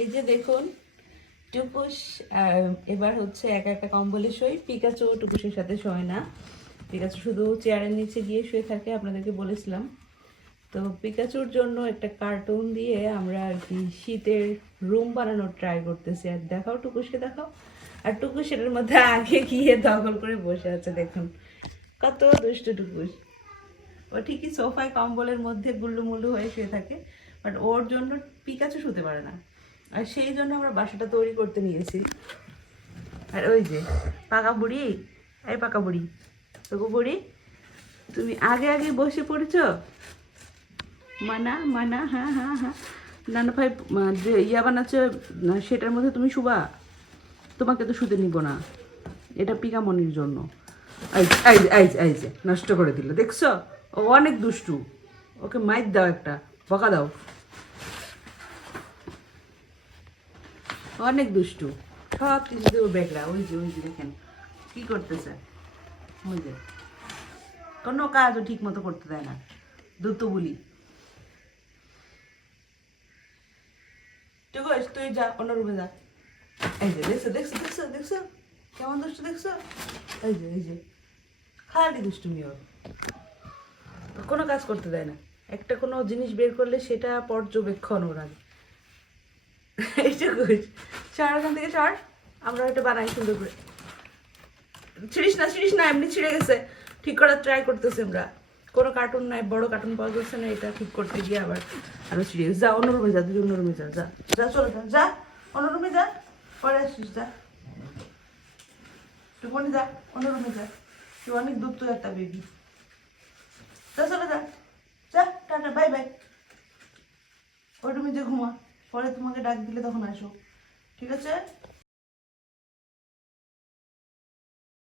এই যে দেখুন টুকুস এবার হচ্ছে একা একটা কম্বলে শোয় পিকাচু টুকুসের সাথে শোয় না। পিকাচু শুধু চেয়ারের নিচে গিয়ে শুয়ে থাকে, আপনাদেরকে বলেছিলাম। তো পিকাচুর জন্য একটা কার্টুন দিয়ে আমরা আর কি শীতের রুম বানানোর ট্রাই করতেছি। আর দেখাও টুকুসকে দেখাও। আর টুকুস এটার মধ্যে আগে গিয়ে দখল করে বসে আছে, দেখুন। কত দুষ্ট টুকুস ও ঠিকই সোফায় কম্বলের মধ্যে গুল্লু মুল্লু হয়ে শুয়ে থাকে, বাট ওর জন্য পিকাচু শুতে পারে না। আর সেই জন্য আমরা বাসাটা তৈরি করতে নিয়েছি। আর ওই যে, পাকা বুড়ি, এই পাকা বুড়ি তোকে বুড়ি, তুমি আগে আগে বসে পড়েছ? মানা মানা হ্যাঁ হ্যাঁ হ্যাঁ নানা ভাই যে ইয়া বানাচ্ছে সেটার মধ্যে তুমি শুবা? তোমাকে তো শুতে নিব না। এটা পিকামনির জন্য। নষ্ট করে দিল, দেখছ? ও অনেক দুষ্টু। ওকে মাইক দাও একটা, বকা দাও। অনেক দুষ্টু। সব কিছু দেবো ব্যাগরা ওই যে ওই যে দেখেন, কি করতেছে? ওই যে, কোনো কাজও ঠিক মতো করতে দেয় না, দ্রুত বলি। ঠিক আছে তুই যা, অন্য রুমে যা। এই যে, দেখছ দেখছ দেখছ দেখছ? কেমন দুষ্টু, দেখছ? এই যে এই যে, খালি দুষ্টুমি ওর। কোনো কাজ করতে দেয় না। একটা কোনো জিনিস বের করলে সেটা পর্যবেক্ষণ ওর আগে। এইটুকুই। সর ওখান থেকে সর আমরা এটা বানাই সুন্দর করে। ছিড়িস না ছিড়িস না, এমনি ছিঁড়ে গেছে। ঠিক করার ট্রাই করতেছি আমরা। কোনো কার্টুন নাই, বড় কার্টুন পাওয়া যাচ্ছে না, এটা ঠিক করতে গিয়ে আবার আরও ছিঁড়ে গেছে। যা অন্য যা তুই অন্য রুমে যা যা যা, চলে যা যা। অন্য যা, পরে আসিস, যা। মনে যা অন্য রুমে যা। তুই অনেক দূর তো একটা বেবি যা, চলে যা। যা, টাটা বাই বাই ওই রুমে যে ঘুমা, পরে তোমাকে ডাক দিলে তখন আসো। ঠিক আছে?